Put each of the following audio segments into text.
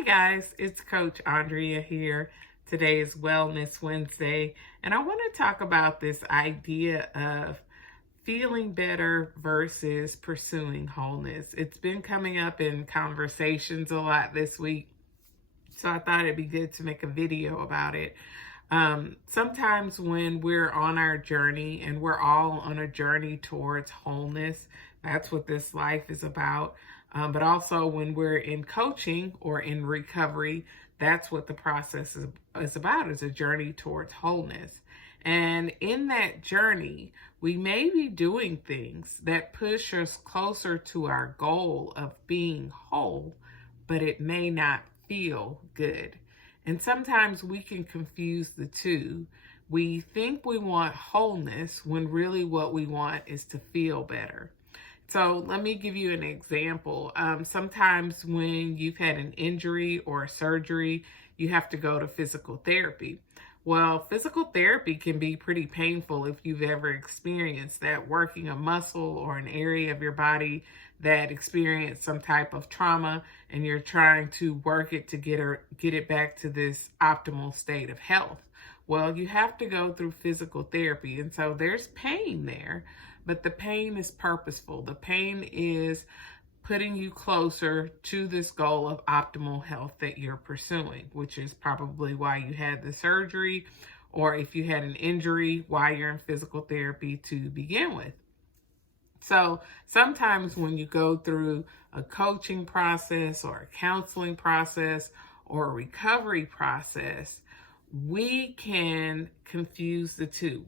Hey guys, it's Coach Andrea here. Today is Wellness Wednesday, and I want to talk about this idea of feeling better versus pursuing wholeness. It's been coming up in conversations a lot this week, so I thought it'd be good to make a video about it. Sometimes when we're on our journey, and we're all on a journey towards wholeness, that's what this life is about. But also when we're in coaching or in recovery, that's what the process is about, is a journey towards wholeness. And in that journey, we may be doing things that push us closer to our goal of being whole, but it may not feel good. And sometimes we can confuse the two. We think we want wholeness when really what we want is to feel better. So let me give you an example. Sometimes when you've had an injury or a surgery, you have to go to physical therapy. Well, physical therapy can be pretty painful if you've ever experienced that, working a muscle or an area of your body that experienced some type of trauma, and you're trying to work it to get it back to this optimal state of health. Well, you have to go through physical therapy, and so there's pain there, but the pain is purposeful. The pain is putting you closer to this goal of optimal health that you're pursuing, which is probably why you had the surgery, or if you had an injury, why you're in physical therapy to begin with. So sometimes when you go through a coaching process or a counseling process or a recovery process, we can confuse the two.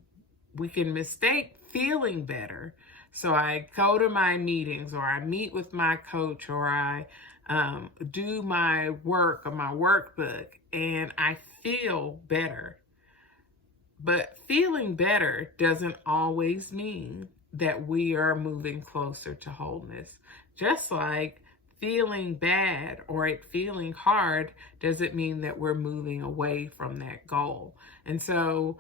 We can mistake feeling better. So I go to my meetings, or I meet with my coach, or I do my work or my workbook, and I feel better. But feeling better doesn't always mean that we are moving closer to wholeness. Just like feeling bad or it feeling hard doesn't mean that we're moving away from that goal. And so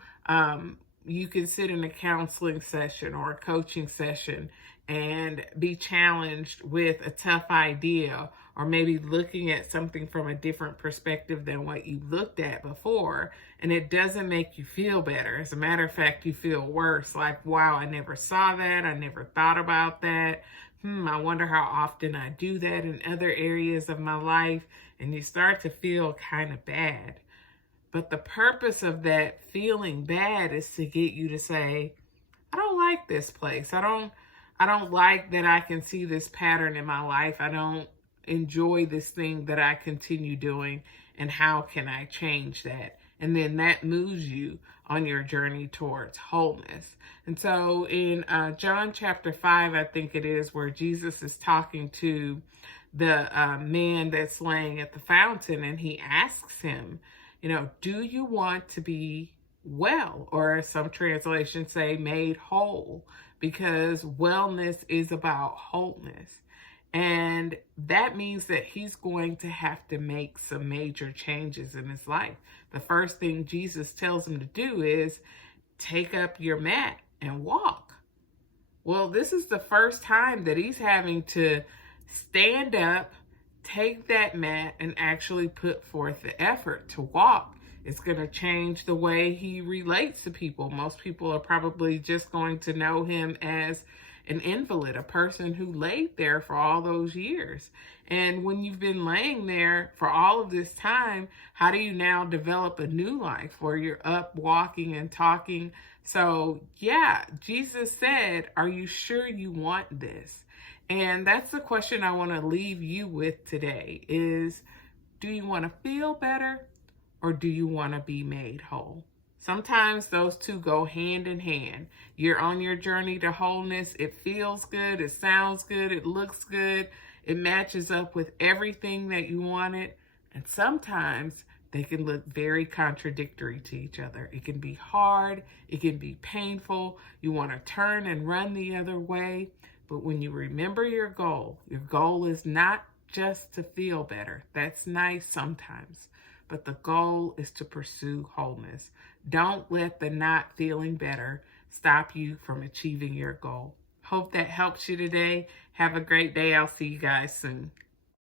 you can sit in a counseling session or a coaching session and be challenged with a tough idea, or maybe looking at something from a different perspective than what you looked at before, and it doesn't make you feel better. As a matter of fact, you feel worse, like, wow, I never saw that, I never thought about that. I wonder how often I do that in other areas of my life, and you start to feel kind of bad. But the purpose of that feeling bad is to get you to say, I don't like this place. I don't like that I can see this pattern in my life. I don't enjoy this thing that I continue doing, and how can I change that? And then that moves you on your journey towards wholeness. And so in John chapter 5, I think it is, where Jesus is talking to the man that's laying at the fountain, and he asks him, do you want to be well? Or some translations say made whole, because wellness is about wholeness. And that means that he's going to have to make some major changes in his life. The first thing Jesus tells him to do is take up your mat and walk. Well, this is the first time that he's having to stand up, take that mat, and actually put forth the effort to walk. It's going to change the way he relates to people. Most people are probably just going to know him as an invalid, a person who laid there for all those years. And when you've been laying there for all of this time, how do you now develop a new life where you're up, walking, and talking? So yeah, Jesus said, are you sure you want this? And that's the question I want to leave you with today is, do you want to feel better, or do you want to be made whole? Sometimes those two go hand in hand. You're on your journey to wholeness. It feels good. It sounds good. It looks good. It matches up with everything that you wanted. And sometimes they can look very contradictory to each other. It can be hard. It can be painful. You want to turn and run the other way. But when you remember your goal is not just to feel better. That's nice sometimes. But the goal is to pursue wholeness. Don't let the not feeling better stop you from achieving your goal. Hope that helps you today. Have a great day. I'll see you guys soon.